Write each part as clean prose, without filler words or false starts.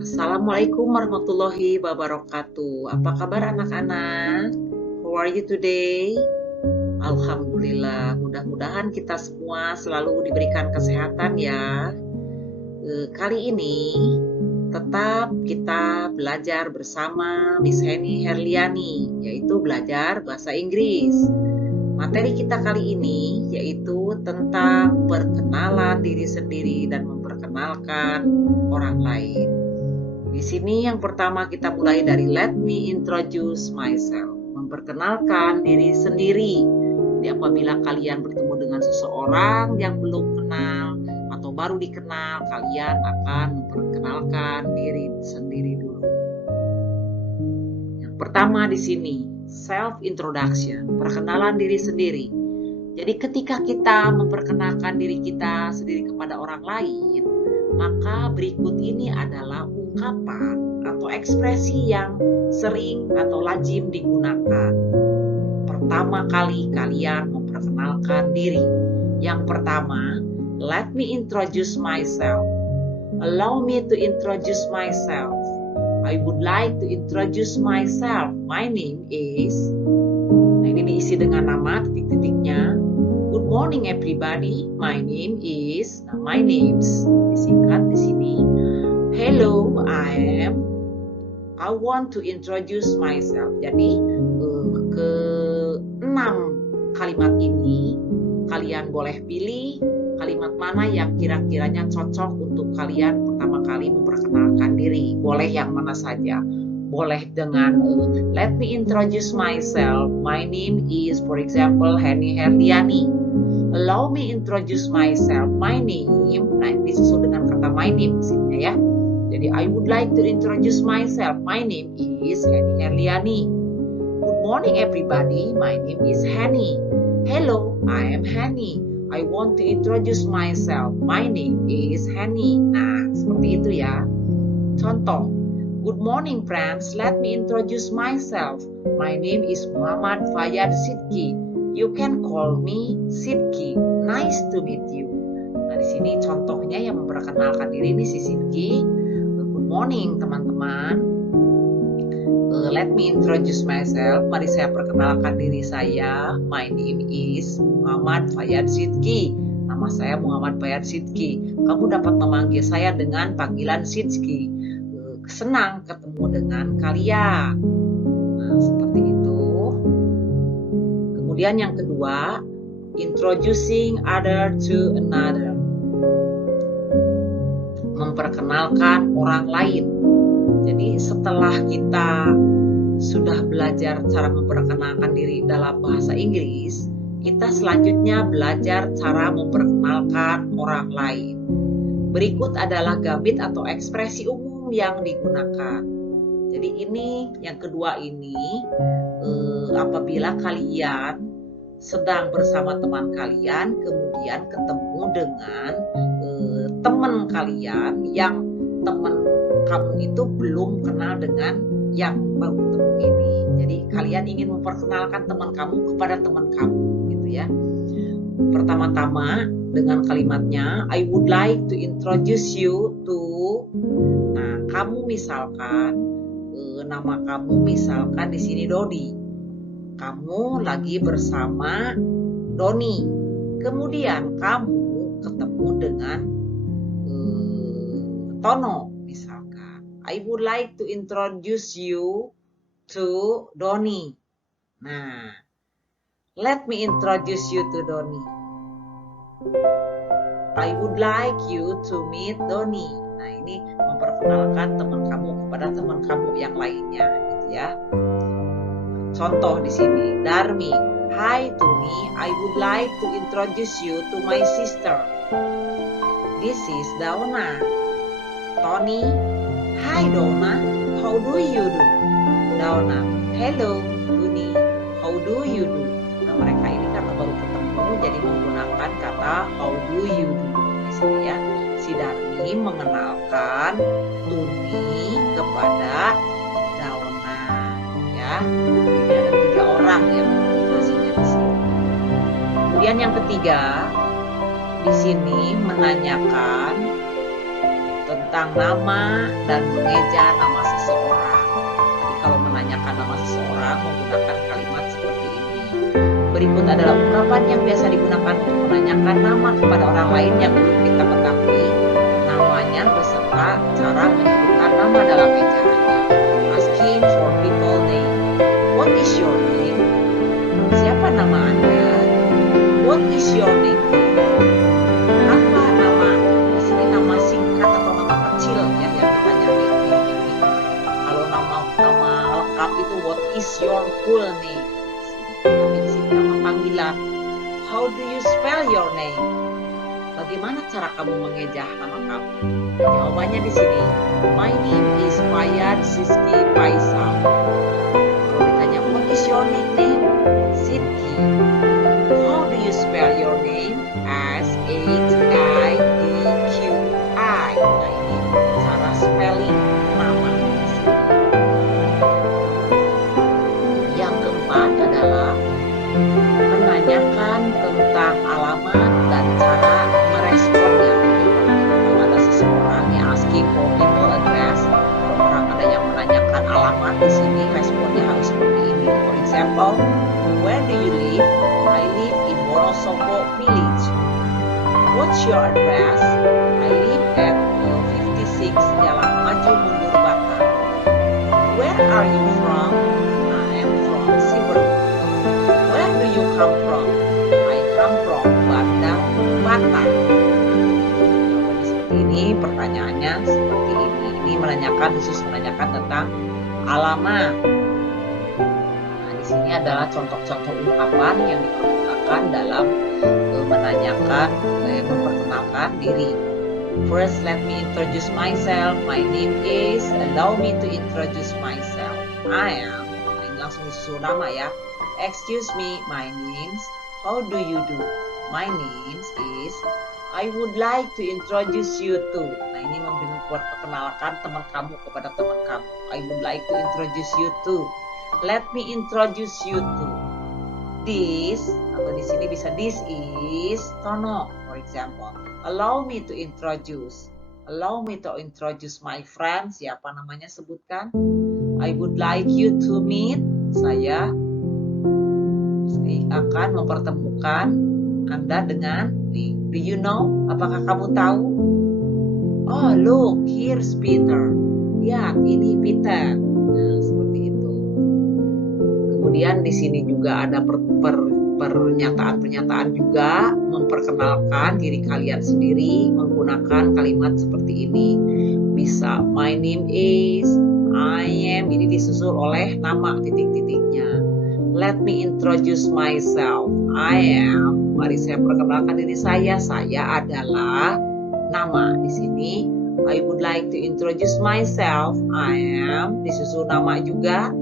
Assalamualaikum warahmatullahi wabarakatuh. Apa kabar anak-anak? How are you today? Alhamdulillah, mudah-mudahan kita semua selalu diberikan kesehatan ya. Kali ini tetap kita belajar bersama Miss Heni Herliani, yaitu belajar bahasa Inggris. Materi kita kali ini yaitu tentang perkenalan diri sendiri dan memperkenalkan orang lain. Di sini yang pertama kita mulai dari let me introduce myself, memperkenalkan diri sendiri. Jadi apabila kalian bertemu dengan seseorang yang belum kenal atau baru dikenal, kalian akan memperkenalkan diri sendiri dulu. Yang pertama di sini, self introduction, perkenalan diri sendiri. Jadi ketika kita memperkenalkan diri kita sendiri kepada orang lain, maka berikut ini adalah ungkapan atau ekspresi yang sering atau lazim digunakan. Pertama kali kalian memperkenalkan diri. Yang pertama, let me introduce myself. Allow me to introduce myself. I would like to introduce myself. My name is. Nah, ini diisi dengan nama titik-titiknya. Good morning everybody. My name is. Nah, my names disingkat di sini. Hello, I want to introduce myself. Jadi ke-6 kalimat ini kalian boleh pilih kalimat mana yang kira-kiranya cocok untuk kalian pertama kali memperkenalkan diri. Boleh yang mana saja. Boleh dengan let me introduce myself. My name is, for example, Heni Herliani. Allow me introduce myself. My name. Nah, ini sesuai dengan kata my name di sini ya. Jadi I would like to introduce myself. My name is Heni Herliani. Good morning everybody. My name is Heni. Hello, I am Heni. I want to introduce myself. My name is Heni. Nah, seperti itu ya. Contoh. Good morning friends. Let me introduce myself. My name is Muhammad Fayyad Sidki. You can call me Sidki. Nice to meet you. Nah, di sini contohnya yang memperkenalkan diri ini si Sidki. Good morning teman-teman. Let me introduce myself. Mari saya perkenalkan diri saya. My name is Muhammad Fayyad Sidki. Nama saya Muhammad Fayyad Sidki. Kamu dapat memanggil saya dengan panggilan Sidki. Senang ketemu dengan kalian. Nah, seperti itu. Kemudian yang kedua, introducing other to another. Memperkenalkan orang lain. Jadi setelah kita sudah belajar cara memperkenalkan diri dalam bahasa Inggris, kita selanjutnya belajar cara memperkenalkan orang lain. Berikut adalah gambit atau ekspresi umum yang digunakan. Jadi ini yang kedua ini apabila kalian sedang bersama teman kalian kemudian ketemu dengan teman kalian yang teman kamu itu belum kenal dengan yang baru ketemu ini. Jadi kalian ingin memperkenalkan teman kamu kepada teman kamu gitu ya. Pertama-tama dengan kalimatnya I would like to introduce you to. Nah, kamu misalkan nama kamu misalkan di sini Dodi. Kamu lagi bersama Doni. Kemudian kamu ketemu dengan Tono misalkan. I would like to introduce you to Doni. Nah, let me introduce you to Doni. I would like you to meet Doni. Nah, ini memperkenalkan teman kamu kepada teman kamu yang lainnya, gitu ya. Contoh di sini, Darmi. Hi Tuni, I would like to introduce you to my sister. This is Dauna. Tony. Hi Dauna, how do you do? Dauna. Hello Tuni, how do you do? Nah, mereka ini karena baru ketemu jadi menggunakan kata how do you do di sini ya. Si Darmi mengenalkan Tuni kepada Dauna ya. Jadi ada 3 orang ya kombinasinya di sini. Kemudian yang ketiga di sini menanyakan tentang nama dan mengeja nama seseorang. Jadi kalau menanyakan nama seseorang menggunakan kalimat seperti ini. Berikut adalah ungkapan yang biasa digunakan untuk menanyakan nama kepada orang lain yang belum kita ketahui namanya beserta cara menyebutkan nama dalam ejaannya. Asking for people name. What is your name? Siapa nama Anda? What is your name? Apa nama? Di sini nama singkat atau nama kecil ya yang ditanya ini. Kalau nama lengkap itu what is your full name? Tapi di sini nama panggilan. How do you spell your name? Bagaimana cara kamu mengejah nama kamu? Jawabannya di sini. My name is Fayad Siski Faisal. Kalau ditanya what is your nickname? Sidki. How do you spell your name? S-H-I-D-Q-I. Nah ini cara spelling nama di sini. Yang keempat adalah menanyakan tentang alamat dan cara meresponnya. Kalau ada seseorang yang asking for people address, orang ada yang menanyakan alamat di sini, responnya harus seperti ini. For example, where do you live? I live in Wonosobo Village. What's your address? I live at 56 Jalan Maju Mundur Batam. Where are you from? I am from Siberut. Where do you come from? I come from Bandar Batam. Jawabannya seperti ini, pertanyaannya seperti ini. Ini menanyakan, khusus menanyakan tentang alamat. Nah, di sini adalah contoh-contoh ungkapan yang dipergunakan dalam menanyakan, memperkenalkan diri. First, let me introduce myself. My name is. Allow me to introduce myself. I am. Ini langsung disusul nama ya. Excuse me, my name's. How do you do? My name is. I would like to introduce you to. Nah ini memperkenalkan teman kamu kepada teman kamu. I would like to introduce you to. Let me introduce you to. This atau di sini bisa this is Tono, for example. Allow me to introduce. Allow me to introduce my friend. Siapa namanya sebutkan. I would like you to meet. Saya akan mempertemukan Anda dengan nih. Do you know? Apakah kamu tahu? Oh, look, here's Peter. Lihat, ini Peter. Nah, seperti itu. Kemudian di sini juga ada pernyataan-pernyataan juga memperkenalkan diri kalian sendiri menggunakan kalimat seperti ini. Bisa my name is, I am, ini disusul oleh nama titik-titiknya. Let me introduce myself. I am. Mari saya perkenalkan diri saya. Saya adalah nama di sini. I would like to introduce myself. I am. Disusul nama juga.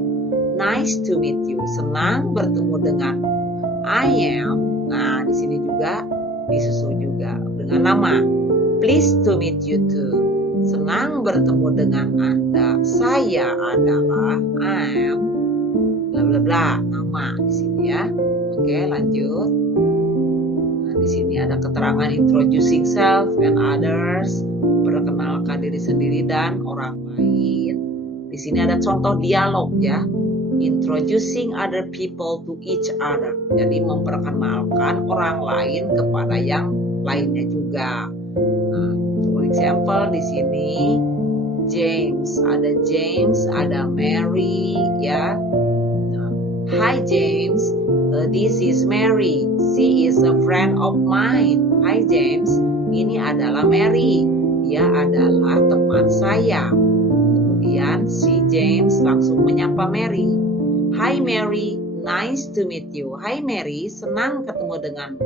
Nice to meet you. Senang bertemu dengan. I am. Nah, di sini juga disusul juga dengan nama. Pleased to meet you too. Senang bertemu dengan Anda. Saya adalah. I am. Bla bla bla, nama di sini ya. Oke, lanjut. Nah, di sini ada keterangan introducing self and others, perkenalkan diri sendiri dan orang lain. Di sini ada contoh dialog ya. Introducing other people to each other. Jadi memperkenalkan orang lain kepada yang lainnya juga. Nah, for example di sini James, ada Mary ya. Hi James, this is Mary. She is a friend of mine. Hi James, ini adalah Mary. Dia adalah teman saya. Kemudian si James langsung menyapa Mary. Hi Mary, nice to meet you. Hi Mary, senang ketemu denganmu.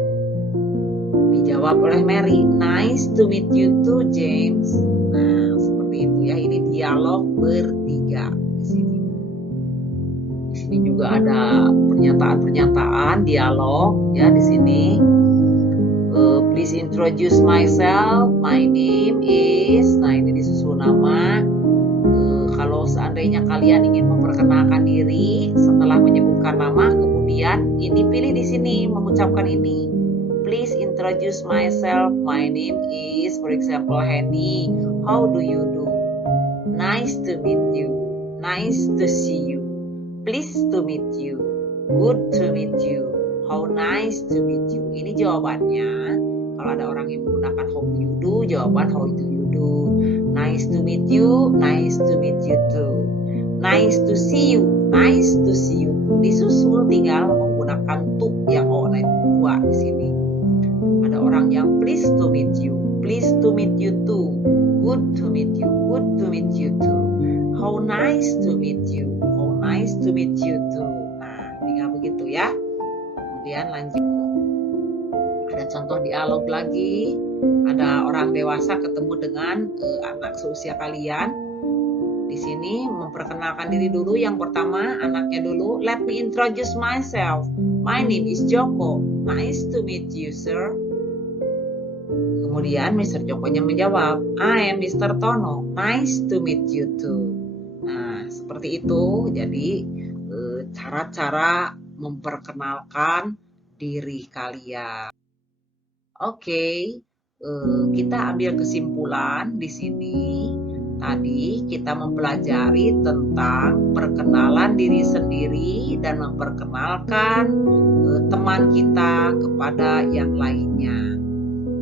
Dijawab oleh Mary, nice to meet you too James. Nah seperti itu ya. Ini dialog bertiga di sini. Di sini juga ada pernyataan-pernyataan dialog ya di sini. Please introduce myself. My name is. Nah ini disusul nama. Kalau seandainya kalian ingin memperkenalkan diri setelah menyebutkan nama, kemudian ini pilih di sini mengucapkan ini. Please introduce myself. My name is, for example, Henny. How do you do? Nice to meet you. Nice to see you. Pleased to meet you. Good to meet you. How nice to meet you. Ini jawabannya. Kalau ada orang yang menggunakan how do you do, jawaban how do you do. Nice to meet you. Nice to meet you too. Nice to see you. Nice to see you too. Disusul tinggal menggunakan to yang naik dua di sini. Ada orang yang pleased to meet you. Pleased to meet you too. Good to meet you. Good to meet you too. How nice to meet you. How nice to meet you too. Nah, tinggal begitu ya. Kemudian lanjut. Ada contoh dialog lagi. Ada orang dewasa ketemu dengan anak seusia kalian. Di sini memperkenalkan diri dulu. Yang pertama, anaknya dulu. Let me introduce myself. My name is Joko. Nice to meet you, sir. Kemudian Mr. Jokonya menjawab, I am Mr. Tono. Nice to meet you too. Nah, seperti itu. Jadi cara-cara memperkenalkan diri kalian. Oke, kita ambil kesimpulan di sini. Tadi kita mempelajari tentang perkenalan diri sendiri dan memperkenalkan teman kita kepada yang lainnya.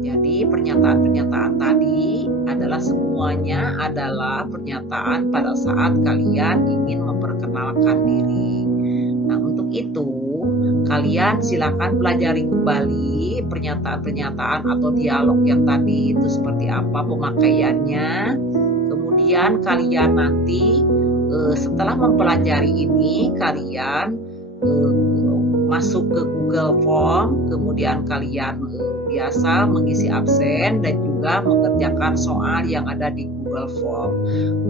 Jadi pernyataan-pernyataan tadi adalah semuanya adalah pernyataan pada saat kalian ingin memperkenalkan diri. Nah, untuk itu kalian silakan pelajari kembali pernyataan-pernyataan atau dialog yang tadi itu seperti apa pemakaiannya. Kemudian kalian nanti setelah mempelajari ini kalian masuk ke Google Form, kemudian kalian biasa mengisi absen dan juga mengerjakan soal yang ada di Google Form.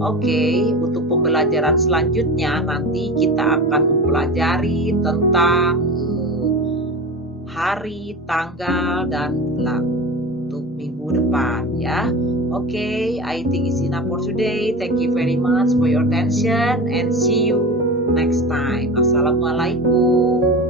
Oke, untuk pembelajaran selanjutnya nanti kita akan mempelajari tentang hari, tanggal, dan bulan untuk minggu depan ya. Oke, I think it's enough for today. Thank you very much for your attention and see you next time. Assalamualaikum.